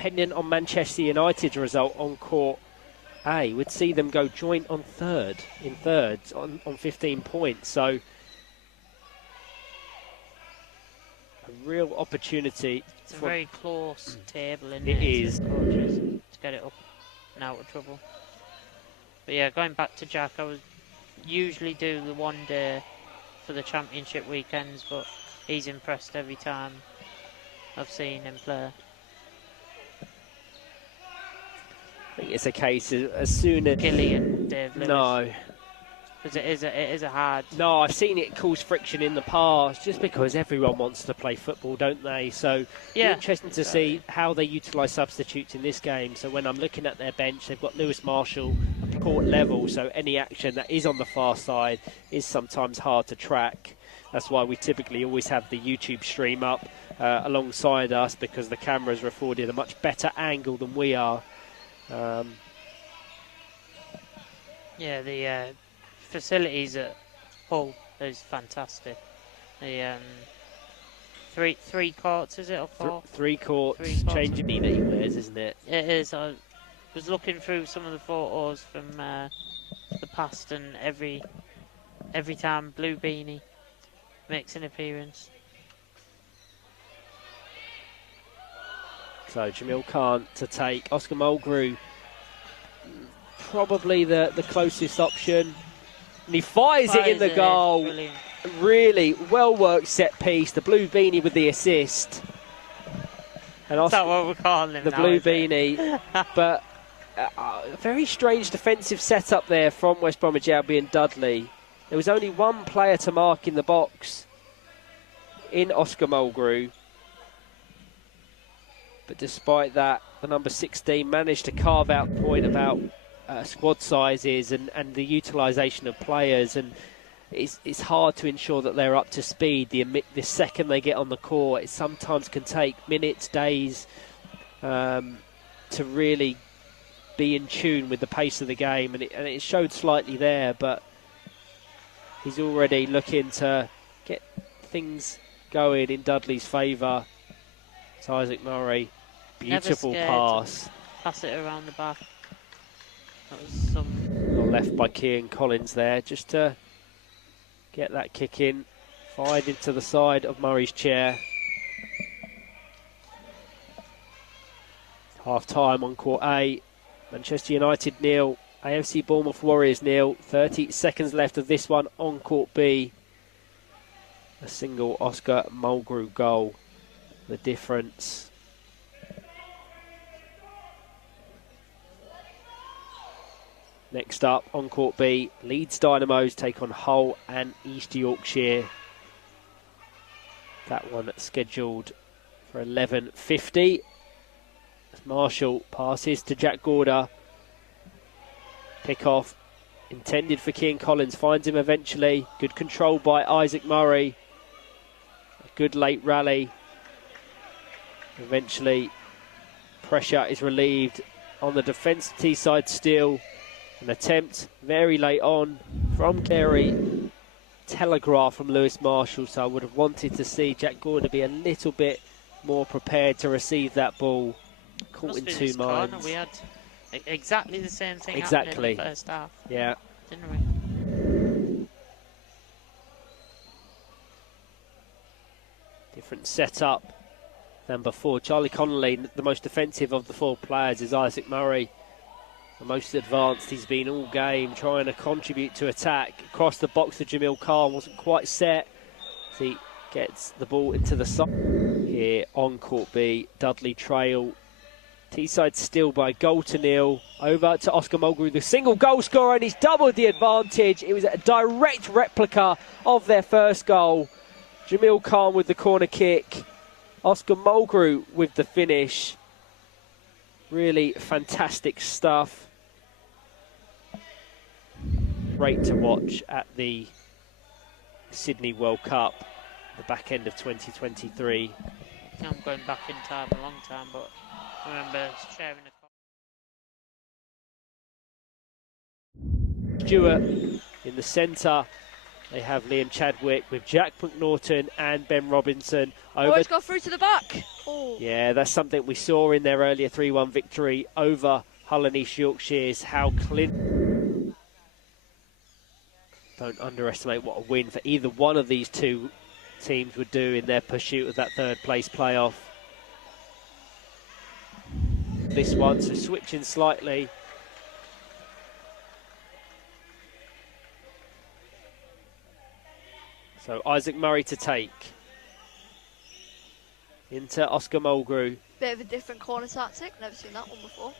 depending on Manchester United's result on court A, would see them go joint on thirds on 15 points. So a real opportunity. It's a very close table, isn't it? It is. Coaches to get it up and out of trouble. But yeah, going back to Jack, I would usually do the one day for the championship weekends, but he's impressed every time I've seen him play. I think it's a case of as soon as Gillian, Dave Lewis. No. Because it is a hard... No, I've seen it cause friction in the past, just because everyone wants to play football, don't they? So yeah, interesting to see how they utilise substitutes in this game. So when I'm looking at their bench, they've got Lewis Marshall at court level, so any action that is on the far side is sometimes hard to track. That's why we typically always have the YouTube stream up alongside us, because the cameras are afforded a much better angle than we are. Yeah, the facilities at Hull is fantastic. The three courts, is it, or four? Three courts, changing me that he wears, isn't it? It is. I was looking through some of the photos from the past, and every time Blue Beanie makes an appearance. So Jamil Khan to take. Oscar Mulgrew, probably the closest option. And he fires it in the goal. Brilliant. Really well worked set piece. The Blue Beanie with the assist. And Oscar, is that what we're calling him the now, Blue Beanie. But a very strange defensive setup there from West Bromwich Albion Dudley. There was only one player to mark in the box in Oscar Mulgrew. But despite that, the number 16 managed to carve out the point about squad sizes and the utilisation of players. And it's hard to ensure that they're up to speed. The second they get on the court, it sometimes can take minutes, days to really be in tune with the pace of the game. And it showed slightly there, but he's already looking to get things going in Dudley's favour. It's Isaac Murray. Beautiful pass. Pass it around the back. That was some... Well left by Cian Collins there, just to get that kick in. Fired into the side of Murray's chair. Half time on court A. Manchester United 0. AFC Bournemouth Warriors 0. 30 seconds left of this one on court B. A single Oscar Mulgrew goal. The difference. Next up on court B, Leeds Dynamos take on Hull and East Yorkshire. That one scheduled for 11:50. Marshall passes to Jack Gorder. Pick off intended for Cian Collins, finds him eventually. Good control by Isaac Murray. A good late rally. Eventually, pressure is relieved on the defence of Teesside still. An attempt very late on from Kerry. Telegraph from Lewis Marshall, so I would have wanted to see Jack Gorder be a little bit more prepared to receive that ball. Caught in two minds. We had exactly the same thing exactly happening in the first half. Yeah. Didn't we? Different setup than before. Charlie Connolly, the most defensive of the four players, is Isaac Murray. The most advanced he's been all game, trying to contribute to attack. Across the box to Jamil Khan, wasn't quite set. So he gets the ball into the side. Here on court B, Dudley trail. Teesside still by 0-0. Over to Oscar Mulgrew, the single goal scorer, and he's doubled the advantage. It was a direct replica of their first goal. Jamil Khan with the corner kick. Oscar Mulgrew with the finish. Really fantastic stuff. Great to watch at the Sydney World Cup, the back end of 2023. I'm going back in time a long time, but I remember sharing a... Stewart in the centre. They have Liam Chadwick with Jack McNaughton and Ben Robinson over. Oh, it's got through to the back. Oh. Yeah, that's something we saw in their earlier 3-1 victory over Hull and East Yorkshire's. How Clint. Don't underestimate what a win for either one of these two teams would do in their pursuit of that third place playoff. This one, so switching slightly. So Isaac Murray to take. Into Oscar Mulgrew. Bit of a different corner tactic. Never seen that one before.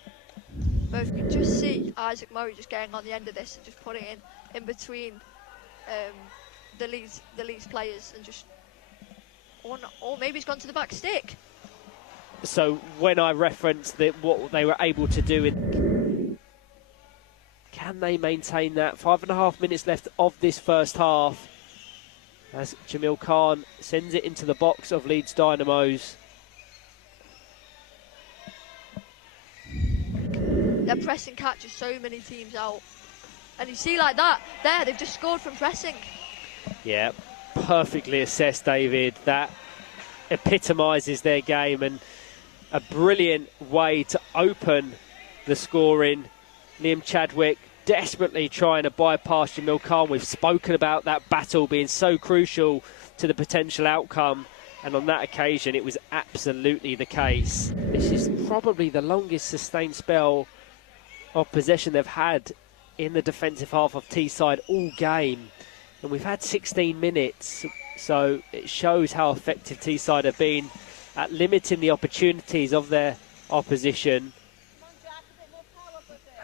But you can just see Isaac Murray just getting on the end of this and just putting it in between the Leeds players and just, or maybe he's gone to the back stick. So when I referenced that what they were able to do in, can they maintain that? 5.5 minutes left of this first half as Jamil Khan sends it into the box of Leeds Dynamos. Their pressing catches so many teams out, and you see like that there, they've just scored from pressing. Yeah, perfectly assessed, David. That epitomises their game and a brilliant way to open the scoring. Liam Chadwick desperately trying to bypass Jamil Khan. We've spoken about that battle being so crucial to the potential outcome, and on that occasion it was absolutely the case. This is probably the longest sustained spell of possession they've had in the defensive half of Teesside all game, and we've had 16 minutes, so it shows how effective Teesside have been at limiting the opportunities of their opposition.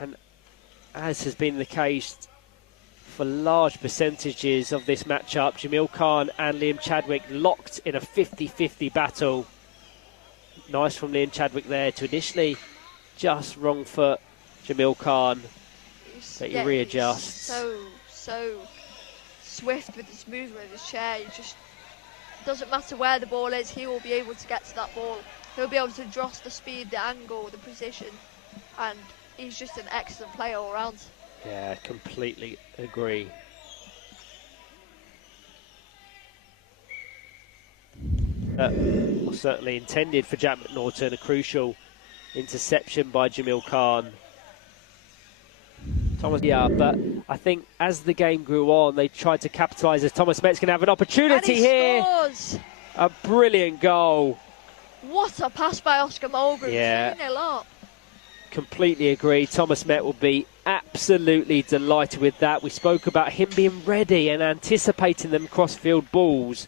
And as has been the case for large percentages of this matchup, Jamil Khan and Liam Chadwick locked in a 50-50 battle. Nice from Liam Chadwick there to initially just wrong foot Jamil Khan, but he readjusts. So swift with his movement, his chair. He just doesn't matter where the ball is, he will be able to get to that ball. He'll be able to adjust the speed, the angle, the position, and he's just an excellent player all round. Yeah, completely agree. Was certainly intended for Jack McNaughton, a crucial interception by Jamil Khan. Thomas, yeah, but I think as the game grew on, they tried to capitalise as Thomas Met's going to have an opportunity and he here. Scores. A brilliant goal. What a pass by Oscar Mulgrew. Yeah. 3-0 up. Completely agree. Thomas Met will be absolutely delighted with that. We spoke about him being ready and anticipating them cross-field balls,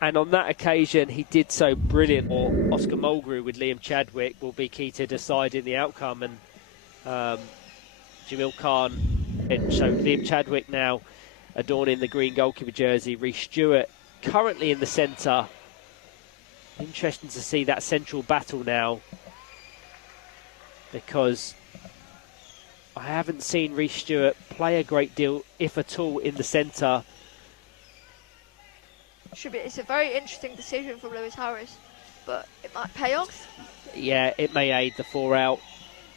and on that occasion he did so brilliant. Or Oscar Mulgrew with Liam Chadwick will be key to deciding the outcome, and Jamil Khan, and so Liam Chadwick now adorning the green goalkeeper jersey. Rhys Stewart currently in the centre. Interesting to see that central battle now, because I haven't seen Rhys Stewart play a great deal, if at all, in the centre. It's a very interesting decision from Lewis Harris, but it might pay off. Yeah, it may aid the 4-out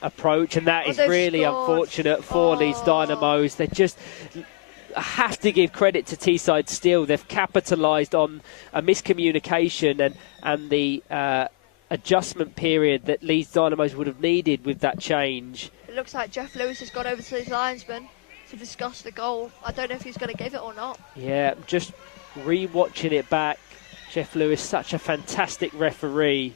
approach, and that is really unfortunate for Leeds Dynamos. They just have to give credit to Teesside Steel. They've capitalised on a miscommunication and the adjustment period that Leeds Dynamos would have needed with that change. It looks like Jeff Lewis has gone over to his linesman to discuss the goal. I don't know if he's going to give it or not. Yeah, just re-watching it back. Jeff Lewis, such a fantastic referee.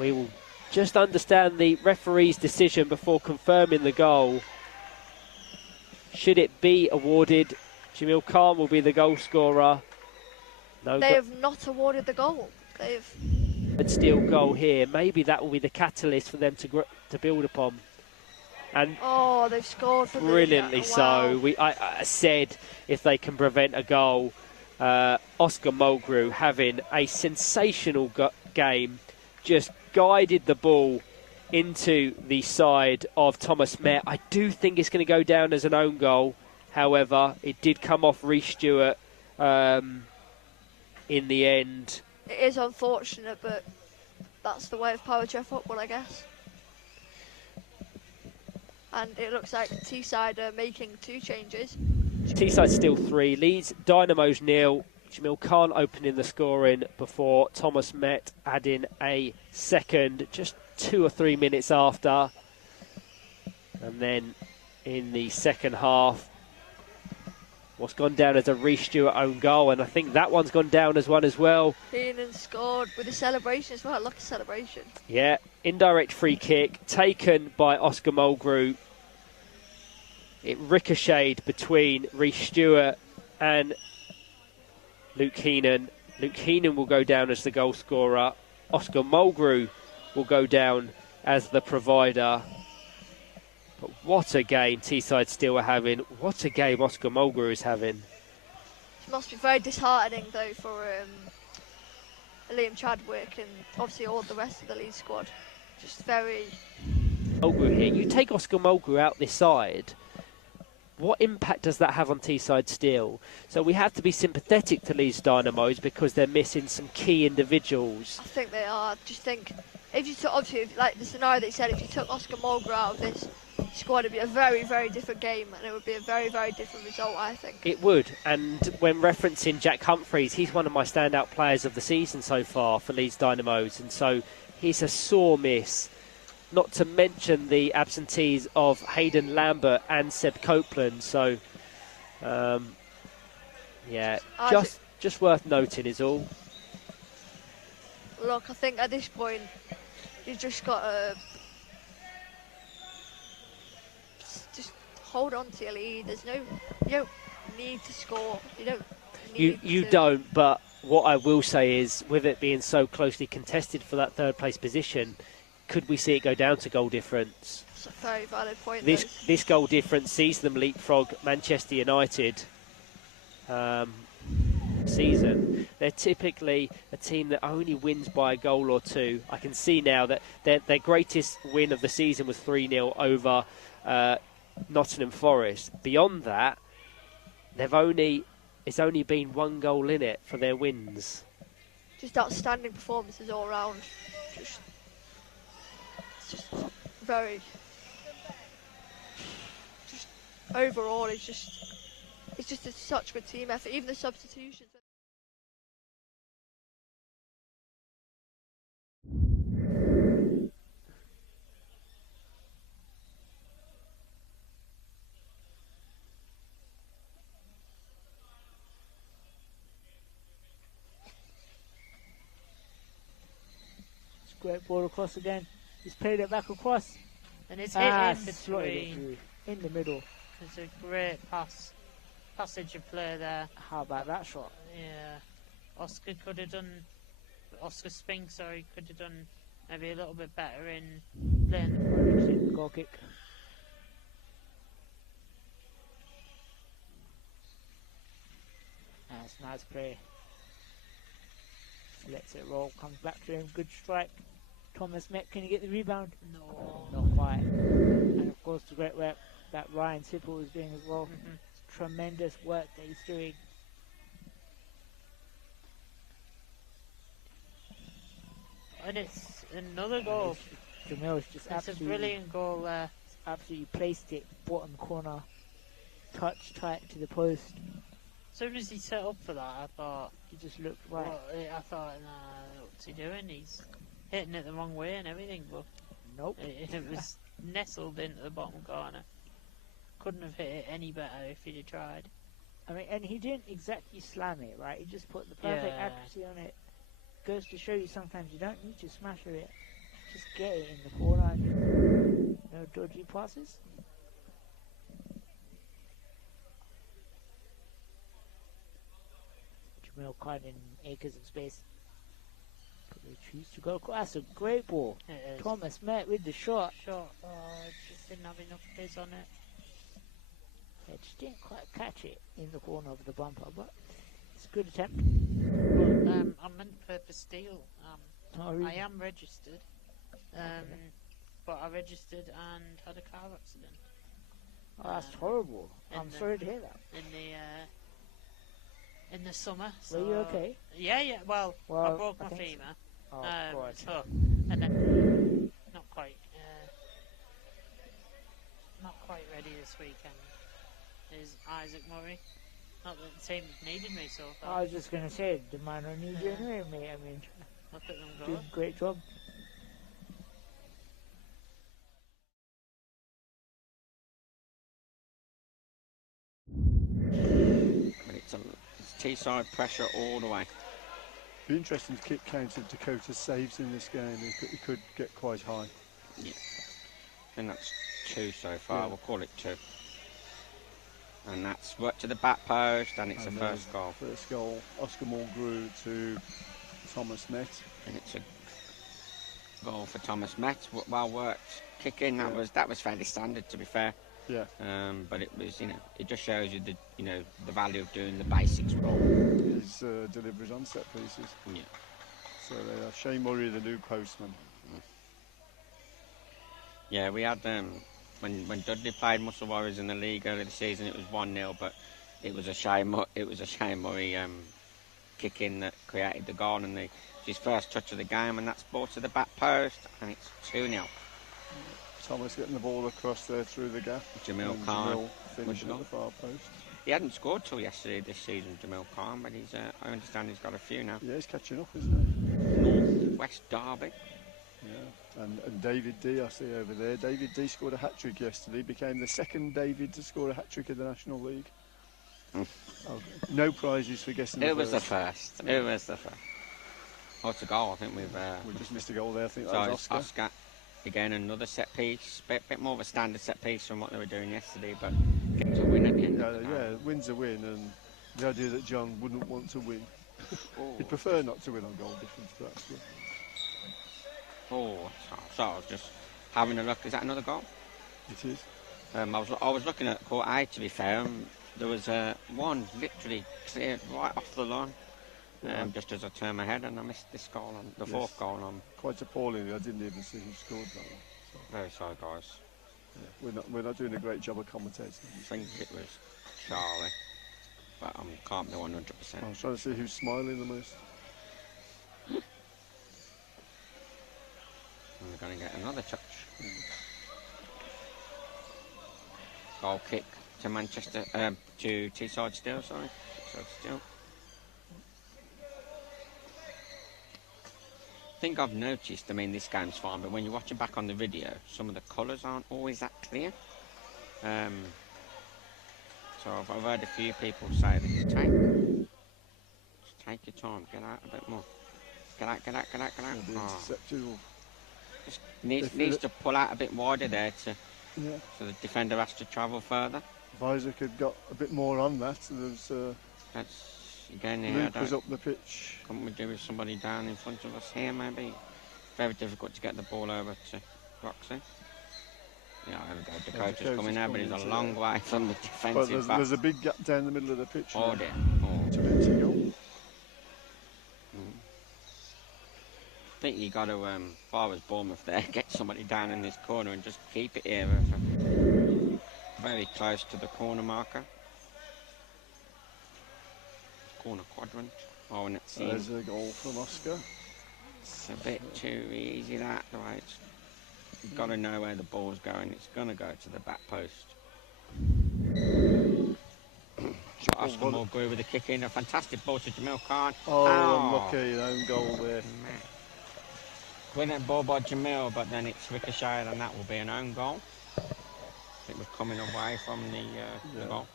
We will just understand the referee's decision before confirming the goal. Should it be awarded, Jamil Khan will be the goal scorer. No, they have not awarded the goal. But still goal here. Maybe that will be the catalyst for them to build upon. And they've scored for brilliantly wow. so. I said if they can prevent a goal. Oscar Mulgrew having a sensational game, just guided the ball into the side of Thomas Met. I do think it's going to go down as an own goal. However, it did come off Rhys Stewart in the end. It is unfortunate, but that's the way of power chair football, I guess. And it looks like Teesside are making 2 changes. Teesside still 3, Leeds Dynamos 0. Jamil Khan opening the scoring before Thomas Met adding a second just 2 or 3 minutes after. And then in the second half, what's gone down as a Reece Stewart own goal, and I think that one's gone down as one as well. Keenan scored with a celebration as well, lucky celebration. Yeah, indirect free kick taken by Oscar Mulgrew. It ricocheted between Reece Stewart and Luke Heenan. Luke Heenan will go down as the goal scorer. Oscar Mulgrew will go down as the provider. But what a game Teesside still are having. What a game Oscar Mulgrew is having. It must be very disheartening though for Liam Chadwick and obviously all the rest of the Leeds squad. Just very... Mulgrew here. You take Oscar Mulgrew out this side, what impact does that have on Teesside still? So we have to be sympathetic to Leeds Dynamos because they're missing some key individuals. I think they are. Just think, if you took, obviously, like the scenario that you said, if you took Oscar Mulgrew out of this squad, it'd be a very, very different game, and it would be a very, very different result, I think. It would, and when referencing Jack Humphreys, he's one of my standout players of the season so far for Leeds Dynamos, and so he's a sore miss. Not to mention the absentees of Hayden Lambert and Seb Copeland. So, yeah, just worth noting is all. Look, I think at this point, you've just got to just hold on to your lead. There's no, you don't need to score. You don't. But what I will say is, with it being so closely contested for that third place position, could we see it go down to goal difference? That's a very valid point. This goal difference sees them leapfrog Manchester United season. They're typically a team that only wins by a goal or two. I can see now that their greatest win of the season was 3-0 over Nottingham Forest. Beyond that, it's only been one goal in it for their wins. Just outstanding performances all round. Just very, just overall, it's just such good team effort. Even the substitutions. It's a great ball across again. He's played it back across. And it's hit in between. In the middle. It's a great passage of play there. How about that shot? Yeah. Oscar Spink, could have done maybe a little bit better in playing the goal kick. That's nice play. Lets it roll, comes back to him, good strike. Thomas Met, can he get the rebound? No. Not quite. And of course the great work that Ryan Tipple is doing as well. Tremendous work that he's doing. And it's another goal. Jamil's just It's a brilliant goal there. Absolutely placed it, bottom corner, touch tight to the post. As soon as he set up for that, I thought... He just looked right. Well, I thought, nah, what's he doing? He's hitting it the wrong way and everything, but... Nope. It was nestled into the bottom corner. Couldn't have hit it any better if he'd have tried. I mean, and he didn't exactly slam it, right? He just put the perfect accuracy on it. Goes to show you sometimes you don't need to smash it. Just get it in the corner and no dodgy passes. Jamil caught in acres of space. But they choose to go. That's a great ball. Thomas Met with the shot. Just didn't have enough pace on it. Yeah, just didn't quite catch it in the corner of the bumper, but it's a good attempt. Well, I'm meant to play for Steel. Really? I am registered, but I registered and had a car accident. Oh, that's horrible. I'm sorry to hear that. In the summer. So, were you okay? Yeah. Well, I broke my femur. Oh, God. So, and then not quite ready this weekend. is Isaac Murray. Not that the team has needed me so I far. was just going to say, the man don't need you anyway, mate. I mean, Look at them doing go. a great job. But it's Teesside pressure all the way. Be interesting to keep count of Dakota's saves in this game. He could get quite high. Yeah. I think that's 2 so far. Yeah. We'll call it 2. And that's worked to the back post, and it's And a first goal. First goal. Oscar Mulgrew to Thomas Met. And it's a goal for Thomas Met. Well worked. Kick in. That was fairly standard, to be fair. Yeah. But it was, it just shows you the value of doing the basics well. His deliveries on set pieces. Yeah. So they are Shane Murray, the new postman. Yeah, we had when Dudley played Muscle Warriors in the league earlier this season, it was 1-0, but it was a Shane Murray kick in that created the goal, and his first touch of the game, and that's ball to the back post, and it's 2-0. Thomas getting the ball across there through the gap. Jamil and Khan Jamil finishing at the far post. He hadn't scored till yesterday this season, Jamil Khan, but I understand he's got a few now. Yeah, he's catching up, isn't North West Derby. he? Yeah. And David D, I see over there. David D scored a hat-trick yesterday. Became the second David to score a hat-trick in the National League. Mm. Oh, no prizes for guessing Who the was the first. first? Who was the first? Oh, it's a goal. I think We just missed a goal there. I think so that was it's Oscar. Again, another set piece. Bit more of a standard set piece from what they were doing yesterday, but get to win at the end. Yeah, win's a win, and the idea that John wouldn't want to win. Oh, He'd prefer not to win on goal difference, perhaps. But so I was just having a look. Is that another goal? it is. I was looking at court A, to be fair. There was one literally cleared right off the line, just as I turned my head, and I missed this goal on the fourth goal on. Quite appallingly, I didn't even see who scored that one. So, Very sorry, guys. yeah, we're not doing a great job of commentating. I think it was Charlie, but I can't be 100%. I was trying to see who's smiling the most. And we're going to get another touch. Goal kick to Manchester, to Teesside still, sorry. Teesside still. I think I've noticed, this game's fine, but when you're watching back on the video, some of the colours aren't always that clear. So I've heard a few people say that just take your time, get out a bit more. Get out. The intercepted will Just needs to pull out a bit wider there so the defender has to travel further. If Isaac had got a bit more on that, there's That's again here. Luke was up the pitch. Couldn't we do with somebody down in front of us here maybe? Very difficult to get the ball over to Roxy. Yeah, there we go. Dakota's coming there, but he's a long way from the But defensive there's a big gap down the middle of the pitch. Oh now. dear. It's an empty goal. I think you got to, if I was Bournemouth there, get somebody down in this corner and just keep it here. Very close to the corner marker. Corner quadrant. Oh, and There's a goal from Oscar. it's a bit too easy that way. You've got to know where the ball's going. It's going to go to the back post. Oscar Mulgrew with a kick in. A fantastic ball to Jamil Khan. Oh, unlucky, own goal there. Brilliant ball by Jamil, but then it's ricocheted and that will be an own goal. It was coming away from the goal.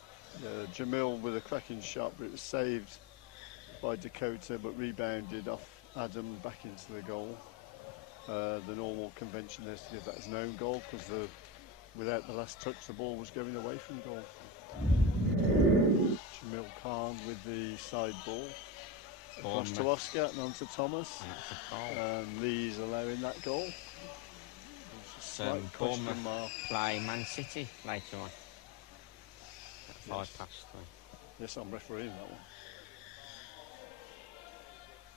Yeah, Jamil with a cracking shot, but it was saved by Dakota, but rebounded off Adam back into the goal. The normal convention is to give that as an own goal, because without the last touch the ball was going away from goal. Jamil Khan with the side ball. Across to Oscar and on to Thomas. And Lee's allowing that goal. Bournemouth play Man City later on. At 3:05. Yes, I'm refereeing that one.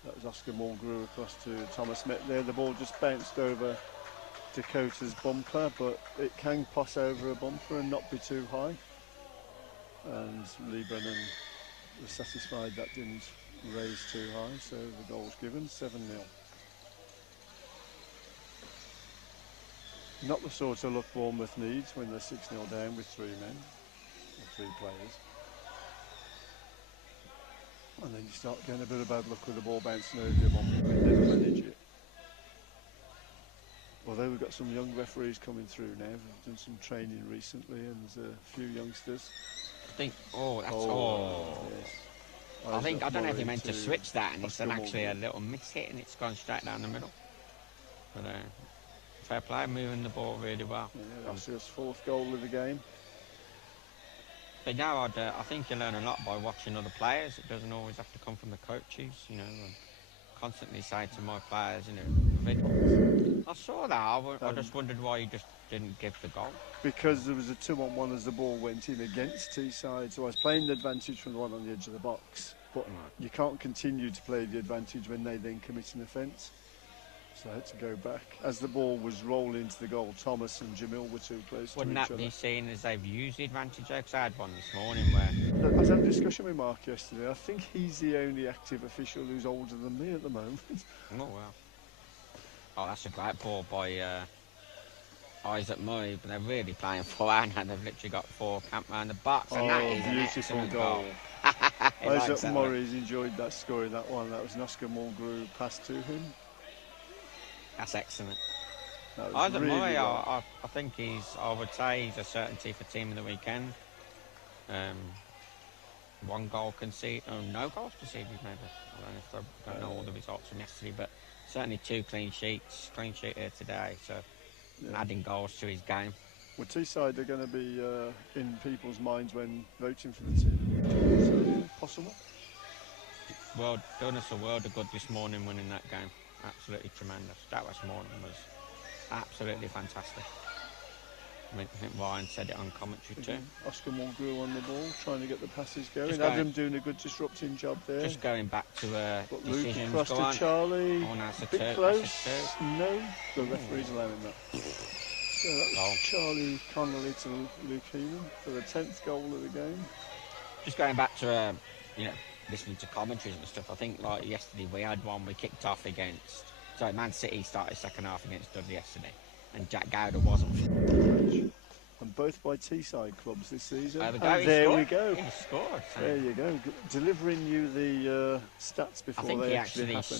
That was Oscar Mulgrew across to Thomas Met there. The ball just bounced over Dakota's bumper, but it can pass over a bumper and not be too high. And Lee Brennan was satisfied that didn't raise too high, so the goal's given, 7-0. Not the sort of luck Bournemouth needs when they're 6-0 down with 3 men. 3 players. And then you start getting a bit of bad luck with the ball bouncing over your bumper, but you never manage it. Although we've got some young referees coming through now, we've done some training recently, and there's a few youngsters. I think, yes. I don't know if he meant to switch that, and it's actually a little miss hit, and it's gone straight down the middle. But fair play, moving the ball really well. Yeah, that's his 4th goal of the game. But now I think you learn a lot by watching other players. It doesn't always have to come from the coaches, you know. And constantly say to my players, you know, I saw that. I just wondered why you just didn't give the goal. Because there was a 2-on-1 as the ball went in against Teesside, so I was playing the advantage from the one on the edge of the box. But you can't continue to play the advantage when they then commit an offence. So I had to go back. As the ball was rolling to the goal, Thomas and Jamil were too close to each other. Wouldn't that be seen as they've used the advantage? Because I had one this morning where... I was having a discussion with Mark yesterday. I think he's the only active official who's older than me at the moment. Oh, wow. Oh, that's a great ball by Isaac Murray, but they're really playing forehand, and they've literally got 4 camped round the box, and that is an excellent goal. Isaac Murray's enjoyed that scoring that one. That was an Oscar Mulgrew pass to him. That's excellent. Isaac really Murray, I think I would say he's a certainty for team of the weekend. 1 goal conceded, no goals conceded maybe. I don't know all the results from yesterday, but certainly 2 clean sheet here today, so adding goals to his game. Well, Teesside are going to be in people's minds when voting for the team. So, possible? Well, done us a world of good this morning winning that game. Absolutely tremendous. That was morning was absolutely fantastic. I think Ryan said it on commentary too. Oscar Mulgrew on the ball, trying to get the passes going. Adam doing a good disrupting job there. Just going back to decisions. Luke across to Charlie. A bit close. No, the referee's allowing that. So that was Charlie Connolly to Luke Heaton for the 10th goal of the game. Just going back to listening to commentaries and stuff. I think like yesterday we had one we kicked off against. Sorry, Man City started second half against Dudley yesterday, and Jack Gowder wasn't. And both by Teesside clubs this season. There we go. He scored. There you go. Delivering you the stats before they actually happen.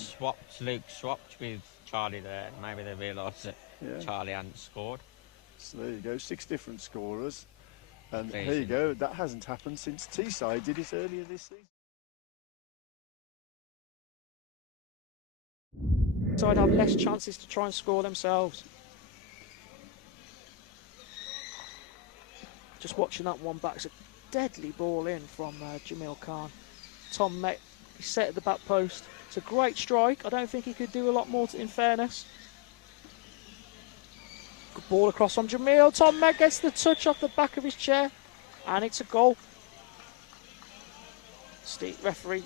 Luke swapped with Charlie there. Maybe they realised that Charlie hadn't scored. So there you go. 6 different scorers. And there you go. That hasn't happened since Teesside did it earlier this season. So I'd have less chances to try and score themselves. Just watching that one back, it's a deadly ball in from Jamil Khan. Tom Met, he's set at the back post. It's a great strike. I don't think he could do a lot more in fairness. Good ball across from Jamil. Tom Met gets the touch off the back of his chair, and it's a goal. Steve, referee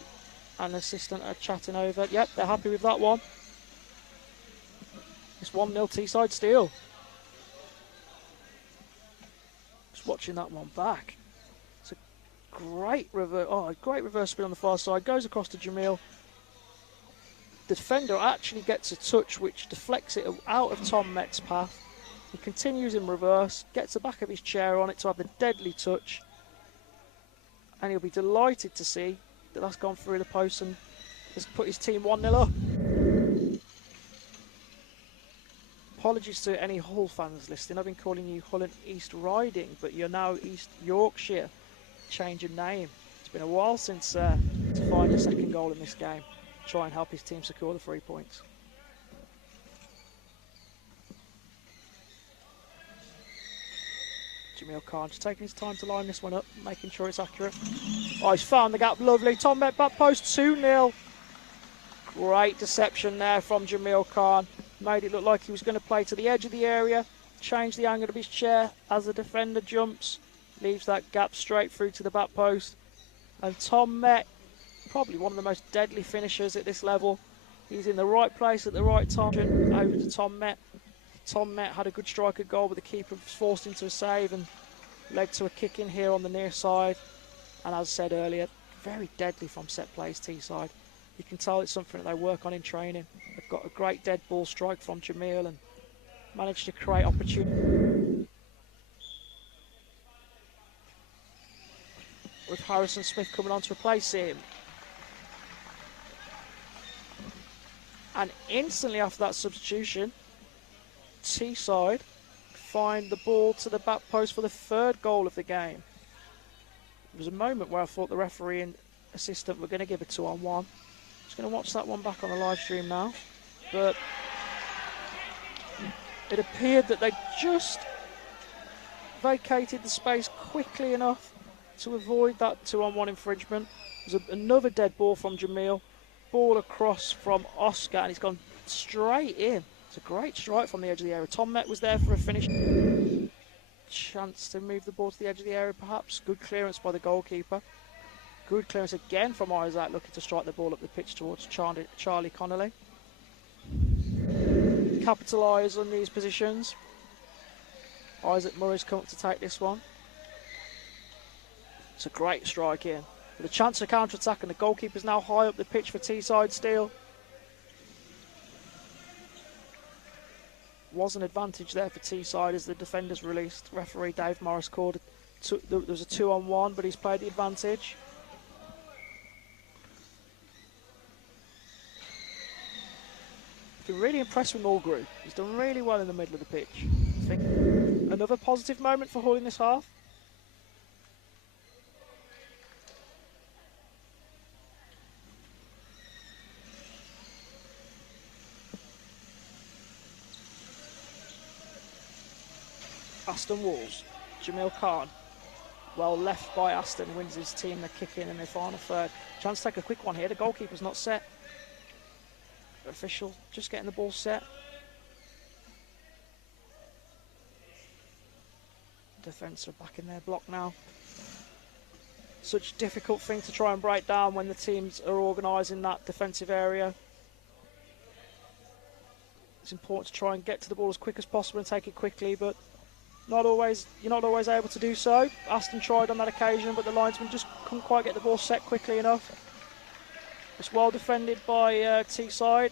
and assistant are chatting over. Yep, they're happy with that one. It's 1-0 Teesside Steel. Just watching that one back. It's a great reverse spin on the far side. Goes across to Jamil. The defender actually gets a touch which deflects it out of Tom Met's path. He continues in reverse, gets the back of his chair on it to have the deadly touch. And he'll be delighted to see that that's gone through the post and has put his team 1-0 up. Apologies to any Hull fans listening. I've been calling you Hull and East Riding, but you're now East Yorkshire. Change of name. It's been a while since to find a second goal in this game. Try and help his team secure the 3 points. Jamil Khan just taking his time to line this one up, making sure it's accurate. Oh, he's found the gap, lovely. Tom Met back post, 2-0. Great deception there from Jamil Khan. Made it look like he was going to play to the edge of the area, change the angle of his chair as the defender jumps, leaves that gap straight through to the back post. And Tom Met, probably one of the most deadly finishers at this level. He's in the right place at the right time. Over to Tom Met. Tom Met had a good strike at goal, but the keeper was forced into a save and led to a kick in here on the near side. And as I said earlier, very deadly from set plays Teesside. You can tell it's something that they work on in training. They've got a great dead ball strike from Jamil and managed to create opportunity. with Harrison Smith coming on to replace him. And instantly after that substitution, Teesside find the ball to the back post for the third goal of the game. There was a moment where I thought the referee and assistant were going to give a 2-on-1. Just going to watch that one back on the live stream now. But it appeared that they just vacated the space quickly enough to avoid that 2-on-1 infringement. There's another dead ball from Jamil. Ball across from Oscar, and he's gone straight in. It's a great strike from the edge of the area. Tom Met was there for a finish. Chance to move the ball to the edge of the area, perhaps. Good clearance by the goalkeeper. Good clearance again from Isaac, looking to strike the ball up the pitch towards Charlie Connolly. Capitalise on these positions. Isaac Murray's come up to take this one. It's a great strike in. With a chance for counter-attack, and the goalkeeper's now high up the pitch for Teesside still. Was an advantage there for Teesside as the defenders released. Referee Dave Morris called there was a 2-on-1, but he's played the advantage. Been really impressed with Mulgrew. He's done really well in the middle of the pitch. I think another positive moment for Hull in this half. Aston Walls, Jamil Khan, well left by Aston, wins his team the kick in the final third. Chance to take a quick one here, the goalkeeper's not set. Official just getting the ball set. Defence are back in their block now. Such a difficult thing to try and break down when the teams are organising that defensive area. It's important to try and get to the ball as quick as possible and take it quickly, but you're not always able to do so. Aston tried on that occasion, but the linesman just couldn't quite get the ball set quickly enough. It's well defended by Teesside.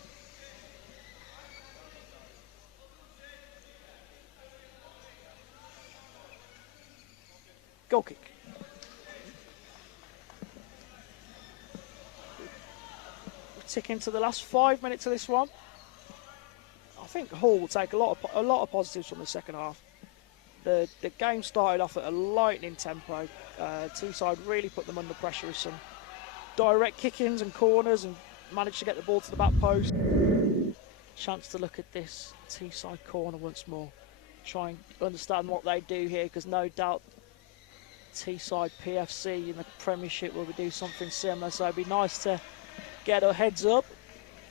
Goal kick. We're ticking to the last 5 minutes of this one. I think Hull will take a lot of positives from the second half. The game started off at a lightning tempo. Teesside really put them under pressure with some direct kick-ins and corners and managed to get the ball to the back post. Chance to look at this Teesside corner once more. Try and understand what they do here, because no doubt Teesside PFC in the Premiership will do something similar. So it'd be nice to get our heads up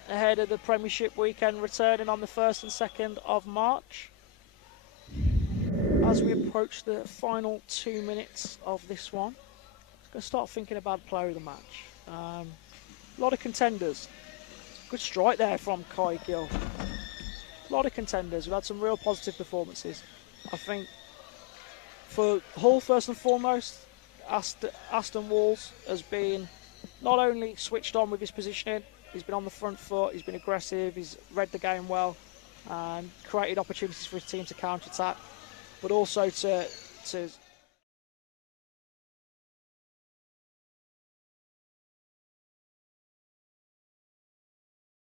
ahead of the Premiership weekend returning on the 1st and 2nd of March. As we approach the final 2 minutes of this one, I'm going to start thinking about player of the match. A lot of contenders. Good strike there from Kai Gill. A lot of contenders. We've had some real positive performances. I think for Hull, first and foremost, Aston Walls has been not only switched on with his positioning, he's been on the front foot, he's been aggressive, he's read the game well, and created opportunities for his team to counter-attack, but also to